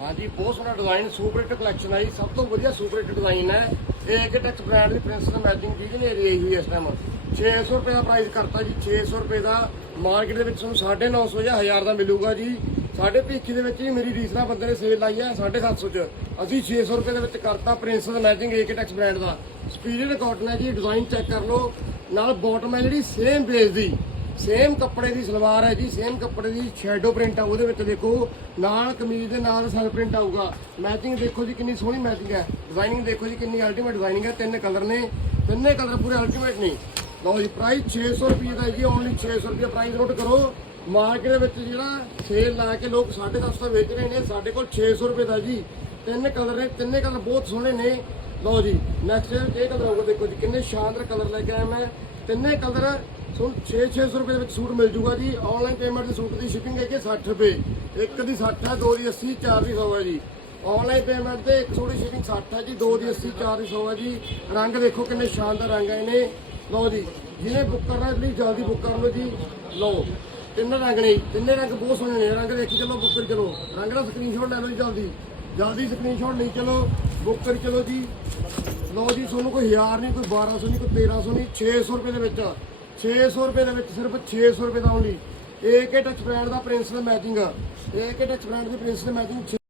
ਹਾਂਜੀ, ਬਹੁਤ ਸੋਹਣਾ ਡਿਜ਼ਾਈਨ ਸੁਪਰ ਹਿੱਟ ਕਲੈਕਸ਼ਨ ਆਈ ਸਭ ਤੋਂ ਵਧੀਆ ਸੁਪਰ ਹਿੱਟ ਡਿਜ਼ਾਈਨ ਹੈ ਇਹ ਇੱਕ ਟੈਕਸ ਬ੍ਰਾਂਡ ਦੀ ਪ੍ਰਿੰਸ ਮੈਚਿੰਗ ਚੀਜ਼ ਨੇ ਰਹੀ ਹੋਈ ਇਸ ਟਾਈਮ 600 ਰੁਪਏ ਦਾ ਪ੍ਰਾਈਸ ਕਰਤਾ ਜੀ। 600 ਰੁਪਏ ਦਾ ਮਾਰਕੀਟ ਦੇ ਵਿੱਚ ਤੁਹਾਨੂੰ 950 ਜਾਂ 1000 ਦਾ ਮਿਲੂਗਾ ਜੀ। ਸਾਡੇ ਭੀਖੀ ਦੇ ਵਿੱਚ ਵੀ ਮੇਰੀ ਰੀਸਨਾ ਬੰਦੇ ਨੇ ਸੇਲ ਲਾਈ ਹੈ 750 ਚ। ਅਸੀਂ 600 ਰੁਪਏ ਦੇ ਵਿੱਚ ਕਰਤਾ ਪ੍ਰਿੰਸ ਦਾ ਮੈਚਿੰਗ ਏਕ ਟੈਕਸ ਬ੍ਰਾਂਡ ਦਾ। ਸਪੀਰੀਅਰ ਕਾਟਨ ਹੈ ਜੀ ਡਿਜ਼ਾਈਨ ਚੈੱਕ ਕਰ ਲਓ। ਨਾਲ ਬਾਟਮ ਹੈ ਜਿਹੜੀ ਸੇਮ ਬੇਸ ਦੀ। ਸੇਮ ਕੱਪੜੇ ਦੀ ਸਲਵਾਰ ਹੈ ਜੀ, ਸੇਮ ਕੱਪੜੇ ਦੀ ਸ਼ੈਡੋ ਪ੍ਰਿੰਟ ਆ, ਉਹਦੇ ਵਿੱਚ ਦੇਖੋ, ਨਾਲ ਕਮੀਜ਼ ਦੇ ਨਾਲ ਸਲ ਪ੍ਰਿੰਟ ਆਊਗਾ। ਮੈਚਿੰਗ ਦੇਖੋ ਜੀ ਕਿੰਨੀ ਸੋਹਣੀ ਮੈਚਿੰਗ ਹੈ। ਡਿਜ਼ਾਈਨਿੰਗ ਦੇਖੋ ਜੀ ਕਿੰਨੀ ਅਲਟੀਮੇਟ ਡਿਜ਼ਾਈਨਿੰਗ ਹੈ। ਤਿੰਨ ਕਲਰ ਨੇ। ਤਿੰਨੇ ਕਲਰ ਪੂਰੇ ਅਲਟੀਮੇਟ ਨੇ। ਲਓ ਜੀ ਪ੍ਰਾਈਸ 600 ਰੁਪਏ ਦਾ ਜੀ ਓਨਲੀ 600 ਰੁਪਏ ਪ੍ਰਾਈਸ ਨੋਟ ਕਰੋ। ਮਾਰਕੀਟ ਦੇ ਵਿੱਚ ਜਿਹੜਾ ਸੇਲ ਲਾ ਕੇ ਲੋਕ 750 ਦਾ ਵੇਚ ਰਹੇ ਨੇ, ਸਾਡੇ ਕੋਲ 600 ਰੁਪਏ ਦਾ ਜੀ। ਤਿੰਨ ਕਲਰ ਨੇ, ਤਿੰਨੇ ਕਲਰ ਬਹੁਤ ਸੋਹਣੇ ਨੇ। ਲਓ ਜੀ ਨੈਕਸਟ ਇਹ ਕਲਰ ਆਊਗਾ, ਦੇਖੋ ਜੀ, ਕਿੰਨੇ ਸ਼ਾਨਦਾਰ ਕਲਰ ਲੈ ਕੇ ਆਇਆ ਮੈਂ। ਤਿੰਨੇ ਕਲਰ ਤੁਹਾਨੂੰ 6-600 ਰੁਪਏ ਦੇ ਵਿੱਚ ਸੂਟ ਮਿਲ ਜੂਗਾ ਜੀ। ਆਨਲਾਈਨ ਪੇਮੈਂਟ ਦੇ ਸੂਟ ਦੀ ਸ਼ਿਪਿੰਗ ਹੈਗੀ ਹੈ 60 ਰੁਪਏ। ਇੱਕ ਦੀ 60 ਹੈ ਦੋ ਦੀ 80 ਚਾਰ ਦੀ 100 ਹੈ ਜੀ। ਆਨਲਾਈਨ ਪੇਮੈਂਟ ਤੇ ਇੱਕ ਸੂਟ ਦੀ ਸ਼ਿਪਿੰਗ 60 ਹੈ ਜੀ, ਦੋ ਦੀ 80 ਚਾਰ ਦੀ 100 ਹੈ ਜੀ। ਰੰਗ ਦੇਖੋ ਕਿੰਨੇ ਸ਼ਾਨਦਾਰ ਰੰਗ ਆਏ ਨੇ। ਲਓ ਜੀ, ਜਿਹਨੇ ਬੁੱਕ ਕਰਨਾ ਪਲੀਜ਼ ਜਲਦੀ ਬੁੱਕ ਕਰ ਲਓ ਜੀ। ਲਓ, ਤਿੰਨ ਰੰਗ ਨੇ। ਤਿੰਨੇ ਰੰਗ ਬਹੁਤ ਸੋਹਣੇ ਨੇ। ਰੰਗ ਦੇਖੀ ਚਲੋ ਬੁੱਕ ਕਰੀ ਚਲੋ। ਰੰਗ ਦਾ ਸਕਰੀਨਸ਼ਾਟ ਲੈ ਲਓ ਜੀ ਜਲਦੀ। ਜਲਦੀ ਸਕਰੀਨਸ਼ਾਟ ਲਈ ਚਲੋ। ਬੁੱਕ ਕਰੀ ਚਲੋ ਜੀ। ਲਓ ਜੀ, ਤੁਹਾਨੂੰ ਕੋਈ 1000 ਨਹੀਂ, ਕੋਈ 1200 ਨਹੀਂ, ਕੋਈ 1300 ਨਹੀਂ 600 ਰੁਪਏ ਦੇ ਵਿੱਚ। 600 ਰੁਪਏ ਦੇ ਵਿੱਚ ਸਿਰਫ 600 ਰੁਪਏ ਦਾ ਓਨਲੀ ਏਕੇ ਟੱਚ ਬ੍ਰਾਂਡ ਦਾ ਪ੍ਰਿੰਸ ਦਾ ਮੈਚਿੰਗ ਏਕੇ ਟੱਚ ਬ੍ਰਾਂਡ ਦੀ ਪ੍ਰਿੰਸ ਦਾ ਮੈਚਿੰਗ